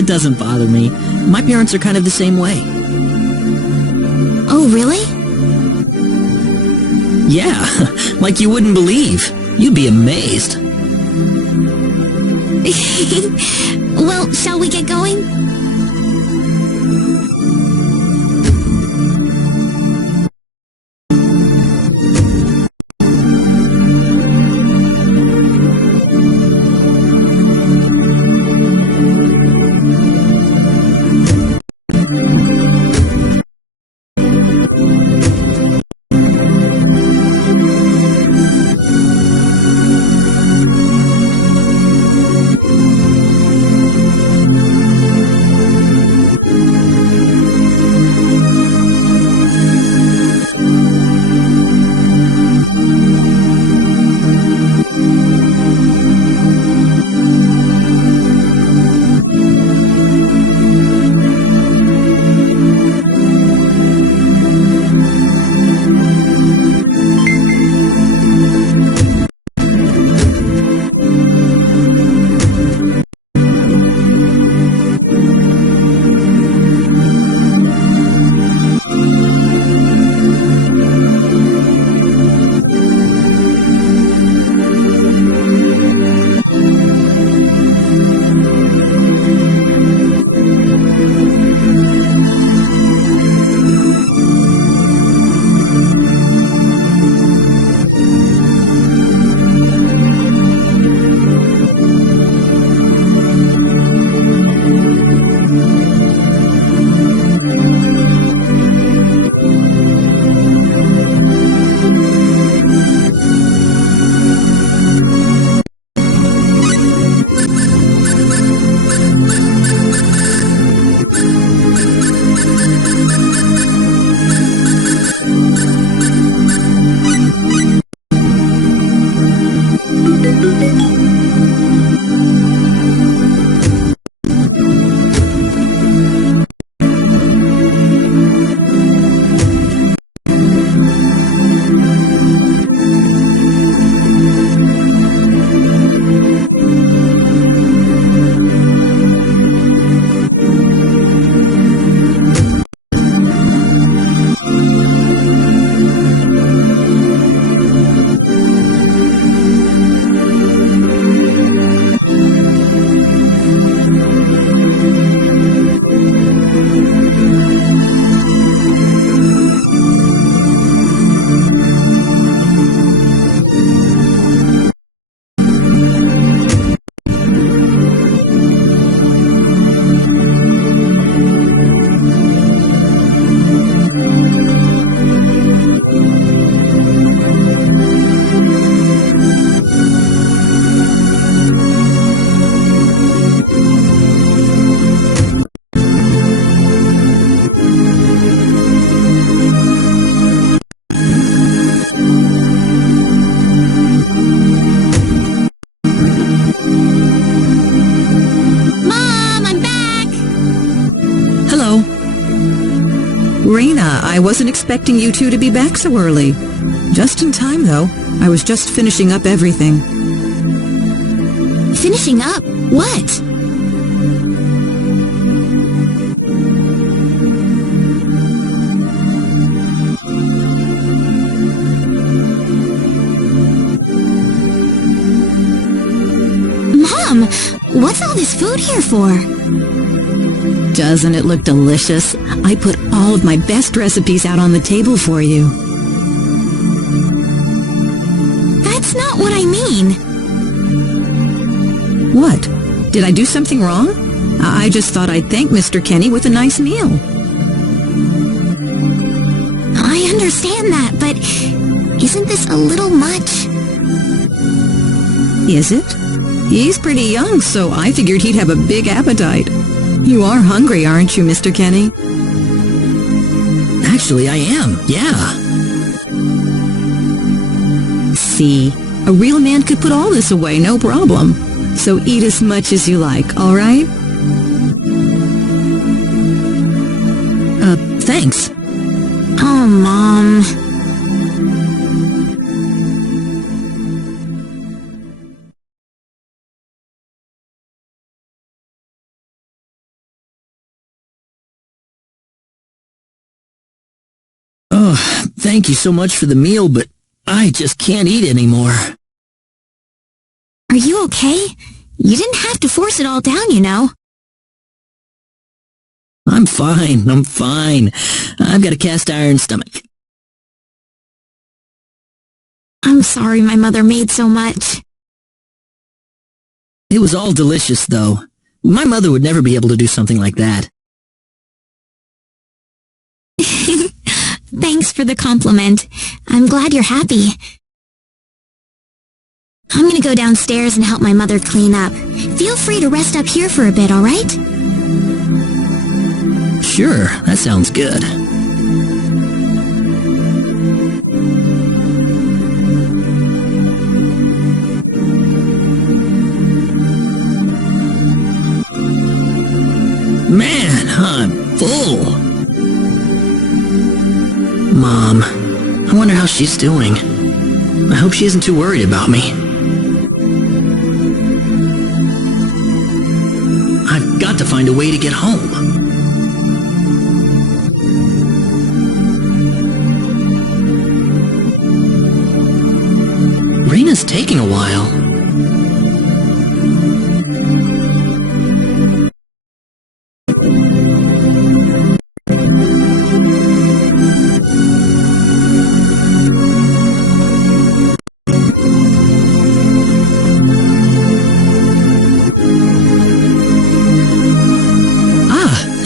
It doesn't bother me. My parents are kind of the same way. Oh, really? Yeah, like you wouldn't believe. You'd be amazed. Well, shall we get going? Raina, I wasn't expecting you two to be back so early. Just in time, though. I was just finishing up everything. Finishing up? What? Mom, what's all this food here for? Doesn't it look delicious? I put all of my best recipes out on the table for you. That's not what I mean. What? Did I do something wrong? I just thought I'd thank Mr. Kenny with a nice meal. I understand that, but isn't this a little much? Is it? He's pretty young, so I figured he'd have a big appetite. You are hungry, aren't you, Mr. Kenny? Actually, I am, yeah. See, a real man could put all this away, no problem. So eat as much as you like, all right? Thanks. Oh, Mom. Oh, thank you so much for the meal, but I just can't eat anymore. Are you okay? You didn't have to force it all down, you know. I'm fine. I've got a cast iron stomach. I'm sorry my mother made so much. It was all delicious, though. My mother would never be able to do something like that. Thanks for the compliment. I'm glad you're happy. I'm gonna go downstairs and help my mother clean up. Feel free to rest up here for a bit, alright? Sure, that sounds good. Man, I'm full. Mom, I wonder how she's doing. I hope she isn't too worried about me. I've got to find a way to get home. Reina's taking a while.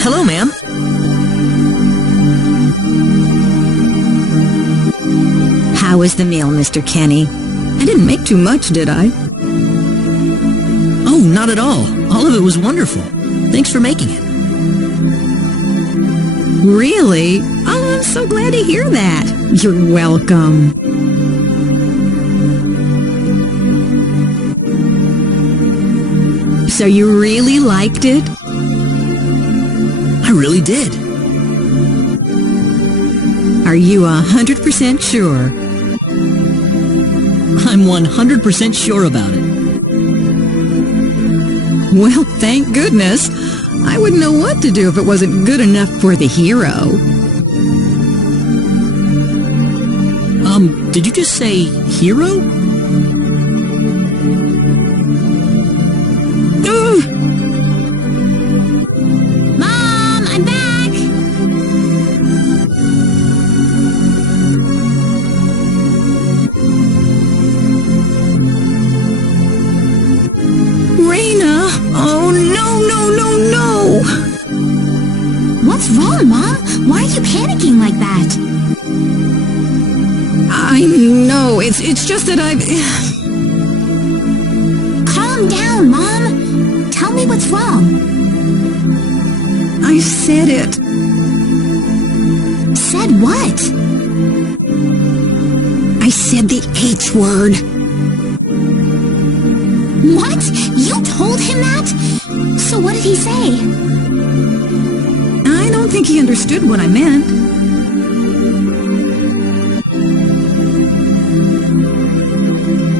Hello, ma'am. How was the meal, Mr. Kenny? I didn't make too much, did I? Oh, not at all. All of it was wonderful. Thanks for making it. Really? Oh, I'm so glad to hear that. You're welcome. So you really liked it? I really did. Are you 100% sure? I'm 100% sure about it. Well, thank goodness. I wouldn't know what to do if it wasn't good enough for the hero. Did you just say hero? Mom, I'm back! Reina! Oh, no! What's wrong, Mom? Why are you panicking like that? I know, it's just that I've... Calm down, Mom. Tell me what's wrong. I said it. Said what? I said the H word. What? You told him that? So what did he say? I don't think he understood what I meant.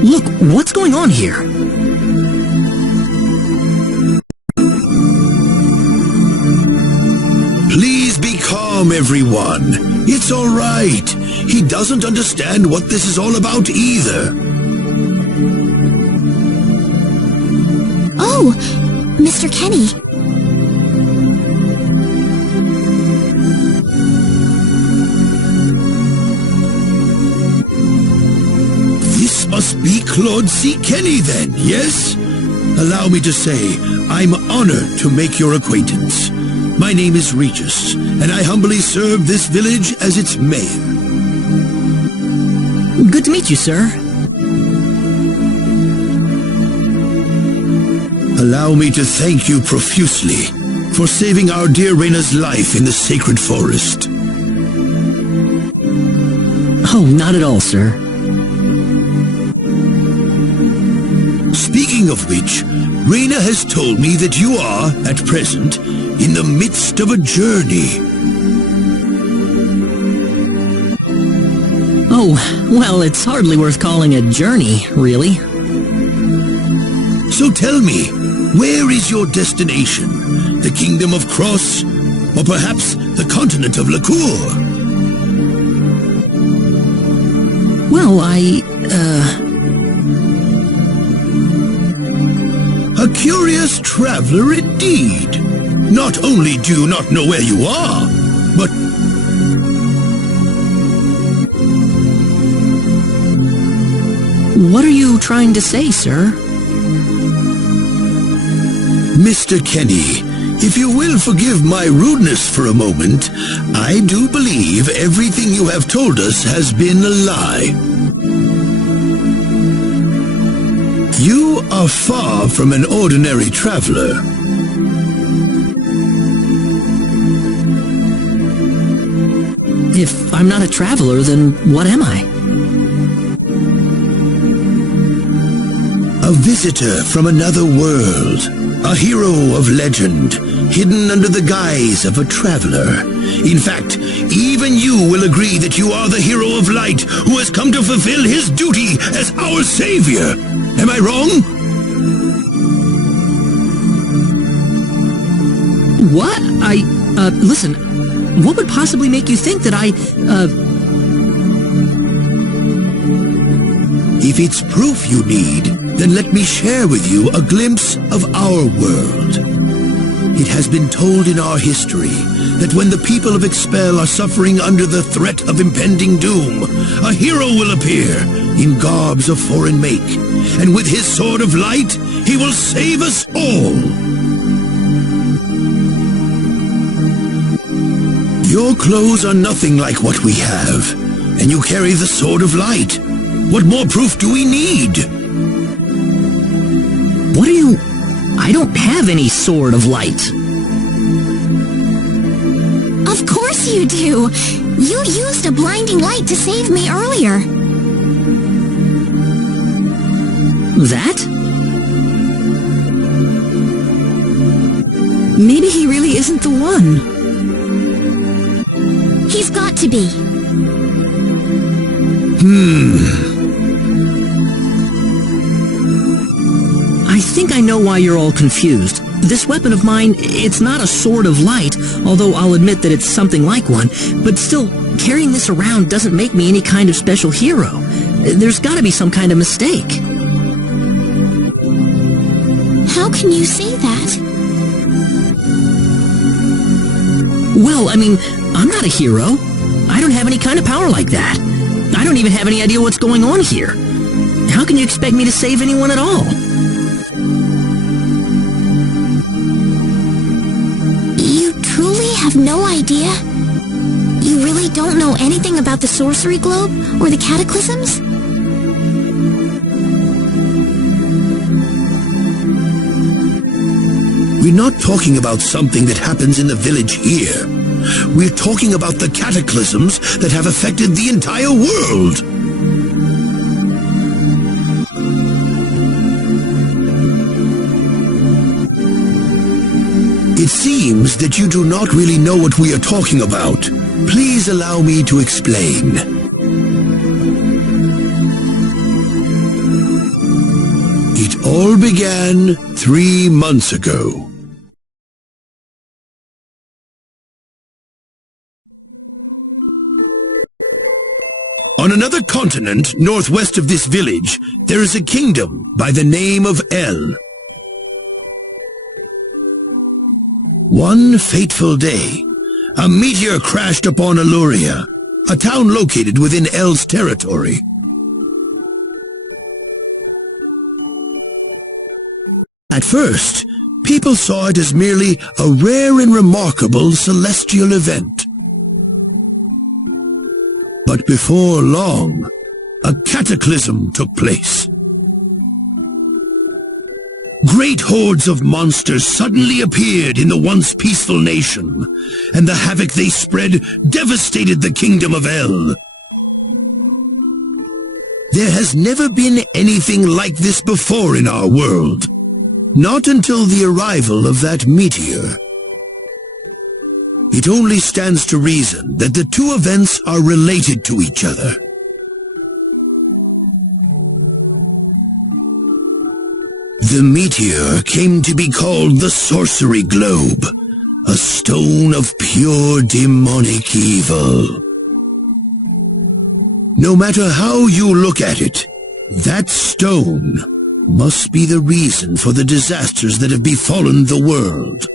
Look, what's going on here? Please be calm, everyone. It's all right. He doesn't understand what this is all about either. Oh, Mr. Kenny. This must be Claude C. Kenny then, yes? Allow me to say, I'm honored to make your acquaintance. My name is Regis, and I humbly serve this village as its mayor. Good to meet you, sir. Allow me to thank you profusely for saving our dear Reina's life in the sacred forest. Oh, not at all, sir. Speaking of which, Reina has told me that you are, at present, in the midst of a journey. Oh, well, it's hardly worth calling a journey, really. So tell me, where is your destination? The Kingdom of Cross? Or perhaps the continent of Liqueur? Well, A curious traveler indeed. Not only do you not know where you are, but... What are you trying to say, sir? Mr. Kenny, if you will forgive my rudeness for a moment, I do believe everything you have told us has been a lie. You are far from an ordinary traveler. If I'm not a traveler, then what am I? A visitor from another world. A hero of legend, hidden under the guise of a traveler. In fact, even you will agree that you are the hero of light who has come to fulfill his duty as our savior. Am I wrong? What? Listen, what would possibly make you think that If it's proof you need, then let me share with you a glimpse of our world. It has been told in our history that when the people of Expel are suffering under the threat of impending doom, a hero will appear in garbs of foreign make, and with his sword of light, he will save us all. Your clothes are nothing like what we have, and you carry the sword of light. What more proof do we need? What are you... I don't have any sword of light. Of course you do! You used a blinding light to save me earlier. That? Maybe he really isn't the one. He's got to be. I think I know why you're all confused. This weapon of mine, it's not a sword of light, although I'll admit that it's something like one, but still, carrying this around doesn't make me any kind of special hero. There's gotta be some kind of mistake. How can you say that? Well, I mean, I'm not a hero. I don't have any kind of power like that. I don't even have any idea what's going on here. How can you expect me to save anyone at all? You truly have no idea? You really don't know anything about the sorcery globe or the cataclysms? We're not talking about something that happens in the village here. We're talking about the cataclysms that have affected the entire world. It seems that you do not really know what we are talking about. Please allow me to explain. It all began 3 months ago. On another continent, northwest of this village, there is a kingdom by the name of El. One fateful day, a meteor crashed upon Aluria, a town located within El's territory. At first, people saw it as merely a rare and remarkable celestial event. But before long, a cataclysm took place. Great hordes of monsters suddenly appeared in the once peaceful nation, and the havoc they spread devastated the kingdom of El. There has never been anything like this before in our world, not until the arrival of that meteor. It only stands to reason that the two events are related to each other. The meteor came to be called the Sorcery Globe, a stone of pure demonic evil. No matter how you look at it, that stone must be the reason for the disasters that have befallen the world.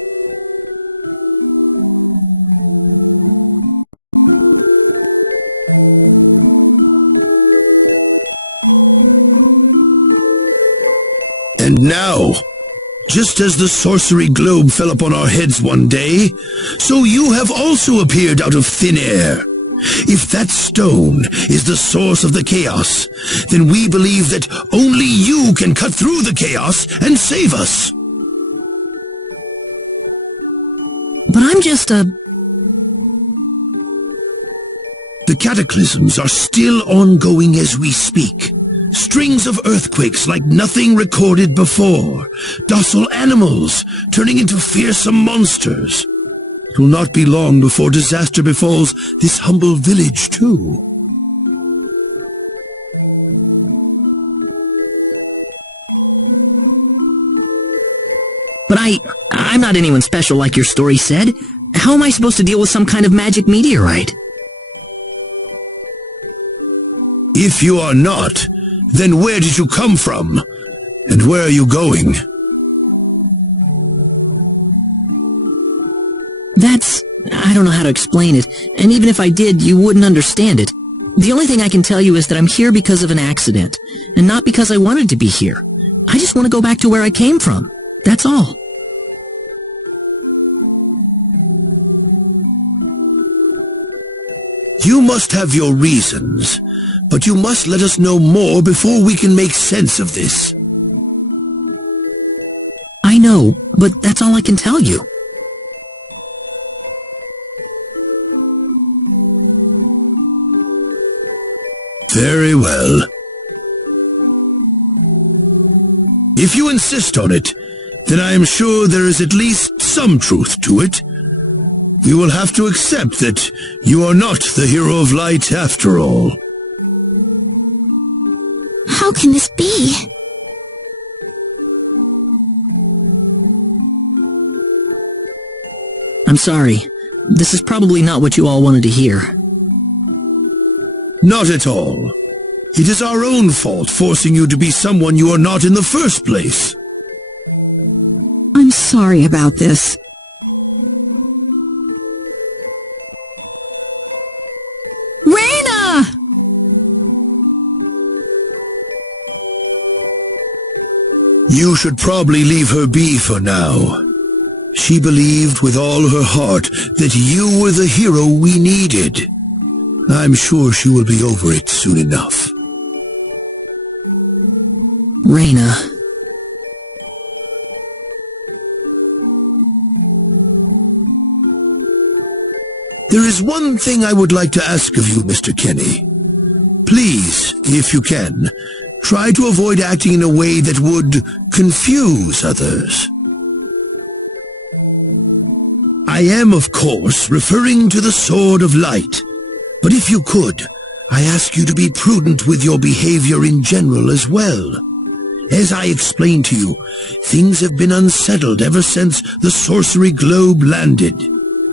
And now, just as the sorcery globe fell upon our heads one day, so you have also appeared out of thin air. If that stone is the source of the chaos, then we believe that only you can cut through the chaos and save us. But I'm just The cataclysms are still ongoing as we speak. Strings of earthquakes like nothing recorded before. Docile animals turning into fearsome monsters. It will not be long before disaster befalls this humble village, too. But I'm not anyone special like your story said. How am I supposed to deal with some kind of magic meteorite? If you are not, then where did you come from? And where are you going? I don't know how to explain it, and even if I did, you wouldn't understand it. The only thing I can tell you is that I'm here because of an accident, and not because I wanted to be here. I just want to go back to where I came from. That's all. You must have your reasons, but you must let us know more before we can make sense of this. I know, but that's all I can tell you. Very well. If you insist on it, then I am sure there is at least some truth to it. We will have to accept that you are not the hero of light after all. How can this be? I'm sorry. This is probably not what you all wanted to hear. Not at all. It is our own fault forcing you to be someone you are not in the first place. I'm sorry about this. Raina! You should probably leave her be for now. She believed with all her heart that you were the hero we needed. I'm sure she will be over it soon enough. Raina. There is one thing I would like to ask of you, Mr. Kenny. Please, if you can, try to avoid acting in a way that would confuse others. I am, of course, referring to the Sword of Light. But if you could, I ask you to be prudent with your behavior in general as well. As I explained to you, things have been unsettled ever since the sorcery globe landed.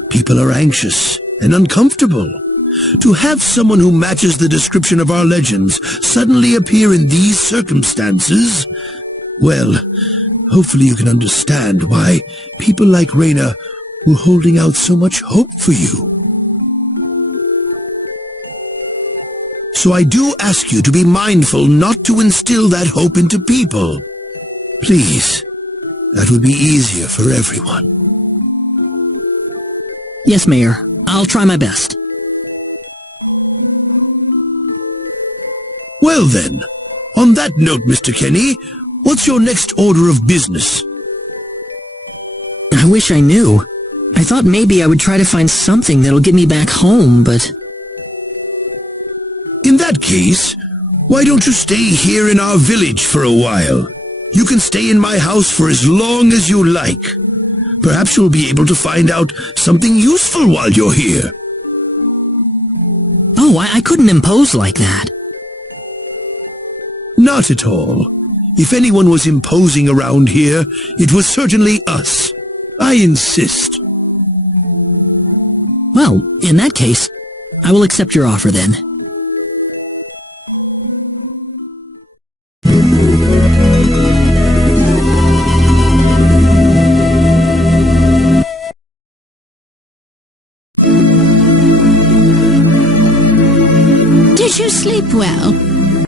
People are anxious and uncomfortable. To have someone who matches the description of our legends suddenly appear in these circumstances, well, hopefully you can understand why people like Raina were holding out so much hope for you. So I do ask you to be mindful not to instill that hope into people. Please, that would be easier for everyone. Yes, Mayor. I'll try my best. Well then, on that note, Mr. Kenny, what's your next order of business? I wish I knew. I thought maybe I would try to find something that'll get me back home, but... In that case, why don't you stay here in our village for a while? You can stay in my house for as long as you like. Perhaps you'll be able to find out something useful while you're here. Oh, I couldn't impose like that. Not at all. If anyone was imposing around here, it was certainly us. I insist. Well, in that case, I will accept your offer then. you sleep well?